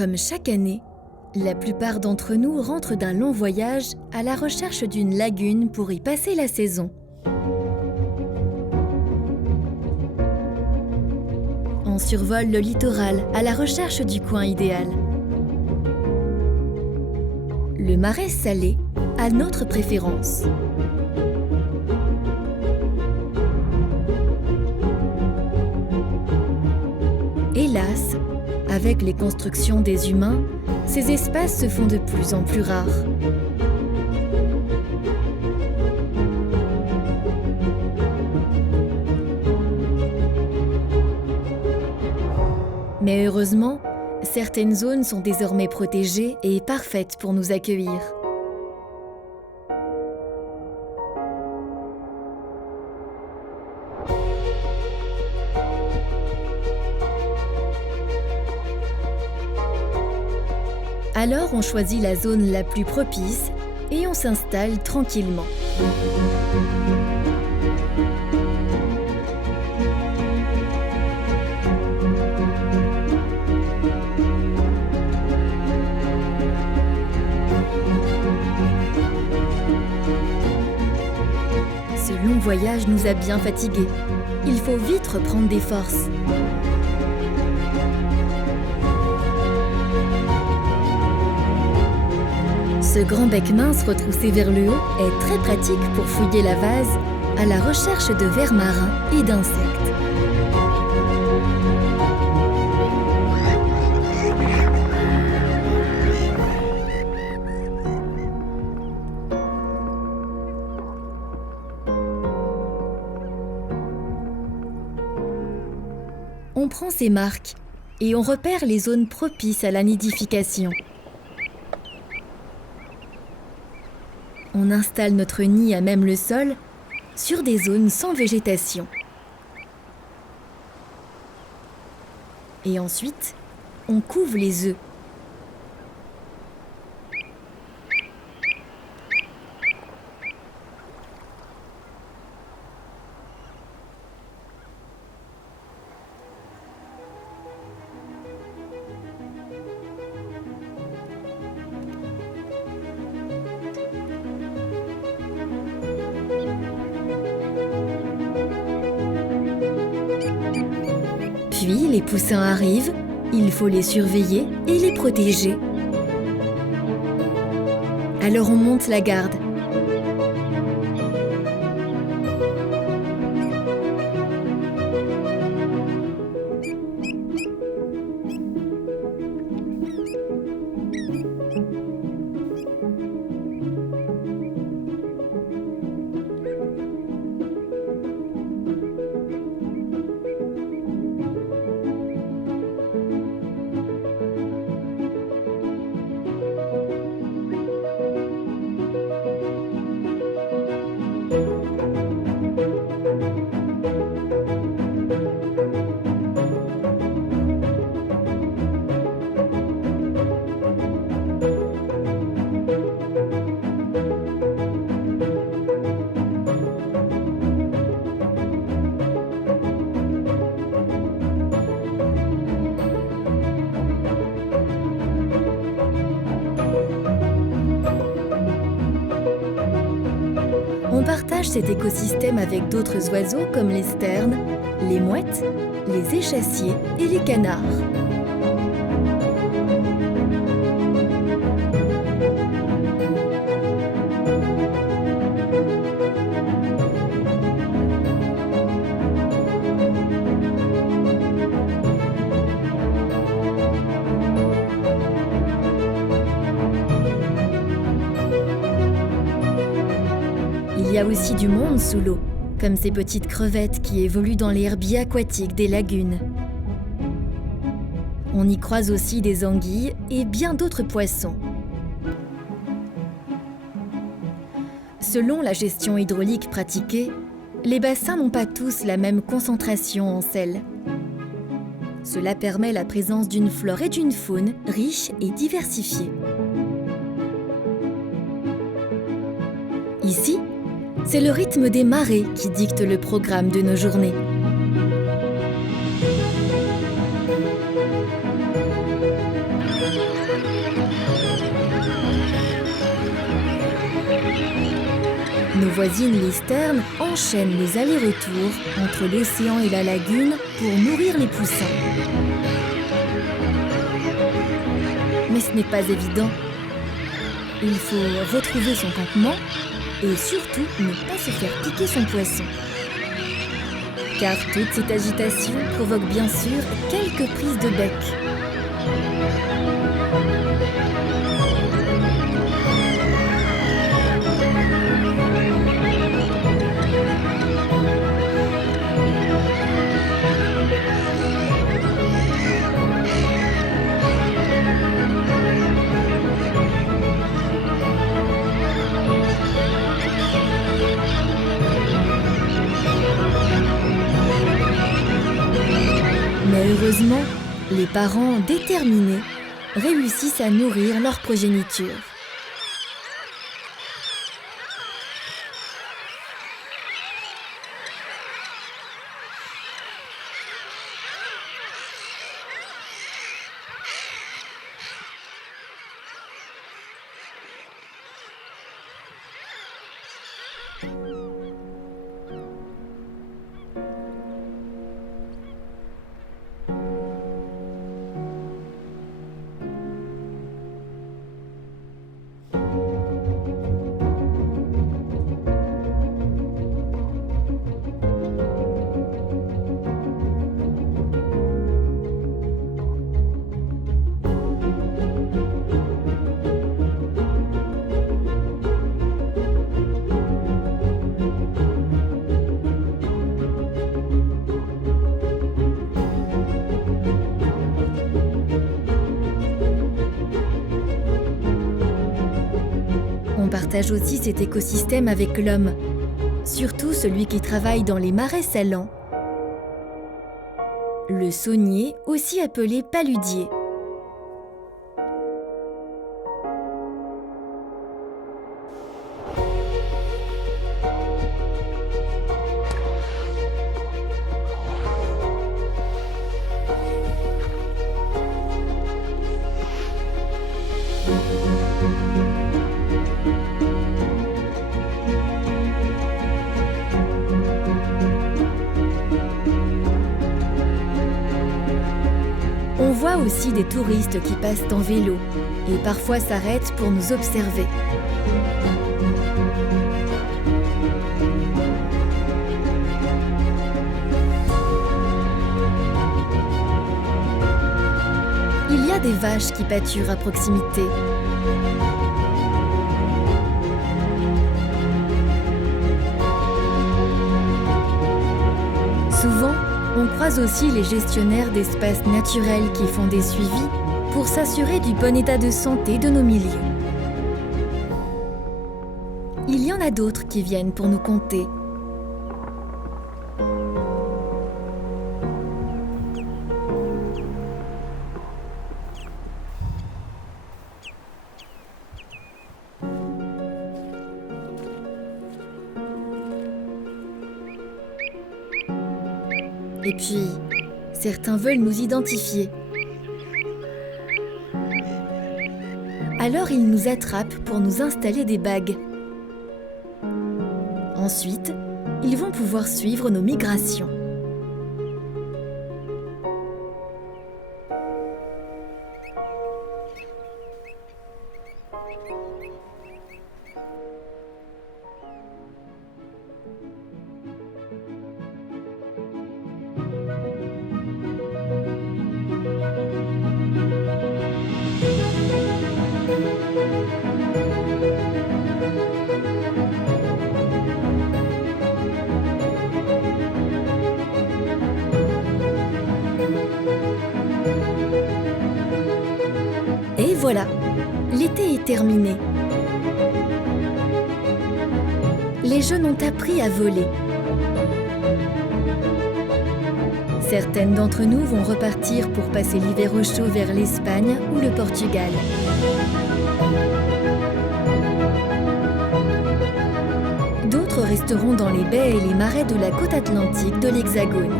Comme chaque année, la plupart d'entre nous rentrent d'un long voyage à la recherche d'une lagune pour y passer la saison. On survole le littoral à la recherche du coin idéal. Le marais salé a notre préférence. Hélas, avec les constructions des humains, ces espaces se font de plus en plus rares. Mais heureusement, certaines zones sont désormais protégées et parfaites pour nous accueillir. Alors on choisit la zone la plus propice et on s'installe tranquillement. Ce long voyage nous a bien fatigués. Il faut vite reprendre des forces. Ce grand bec mince retroussé vers le haut est très pratique pour fouiller la vase à la recherche de vers marins et d'insectes. On prend ses marques et on repère les zones propices à la nidification. On installe notre nid à même le sol, sur des zones sans végétation. Et ensuite, on couve les œufs. Puis les poussins arrivent, il faut les surveiller et les protéger. Alors on monte la garde. On partage cet écosystème avec d'autres oiseaux comme les sternes, les mouettes, les échassiers et les canards. Il y a aussi du monde sous l'eau, comme ces petites crevettes qui évoluent dans les herbiers aquatiques des lagunes. On y croise aussi des anguilles et bien d'autres poissons. Selon la gestion hydraulique pratiquée, les bassins n'ont pas tous la même concentration en sel. Cela permet la présence d'une flore et d'une faune riches et diversifiées. Ici, c'est le rythme des marées qui dicte le programme de nos journées. nos voisines les sternes enchaînent les allers-retours entre l'océan et la lagune pour nourrir les poussins. Mais ce n'est pas évident. Il faut retrouver son campement et surtout ne pas se faire piquer son poisson. Car toute cette agitation provoque bien sûr quelques prises de bec. Mais heureusement, les parents déterminés réussissent à nourrir leur progéniture. On partage aussi cet écosystème avec l'homme, surtout celui qui travaille dans les marais salants. Le saunier, aussi appelé paludier. On voit aussi des touristes qui passent en vélo et parfois s'arrêtent pour nous observer. Il y a des vaches qui pâturent à proximité. Souvent, on croise aussi les gestionnaires d'espaces naturels qui font des suivis pour s'assurer du bon état de santé de nos milieux. Il y en a d'autres qui viennent pour nous conter. Et puis, certains veulent nous identifier. Alors ils nous attrapent pour nous installer des bagues. Ensuite, ils vont pouvoir suivre nos migrations. Et voilà, l'été est terminé. Les jeunes ont appris à voler. Certaines d'entre nous vont repartir pour passer l'hiver au chaud vers l'Espagne ou le Portugal. D'autres resteront dans les baies et les marais de la côte atlantique de l'Hexagone.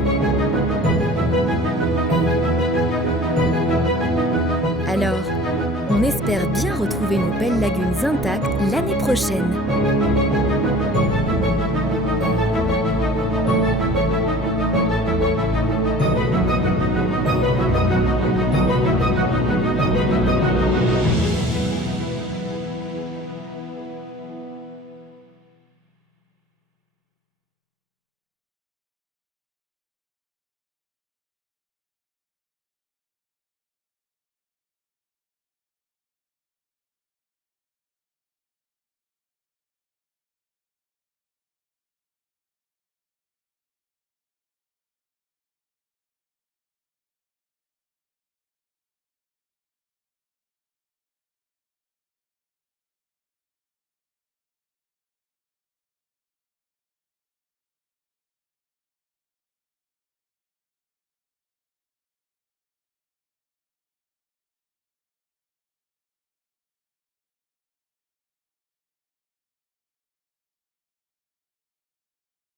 Alors, on espère bien retrouver nos belles lagunes intactes l'année prochaine.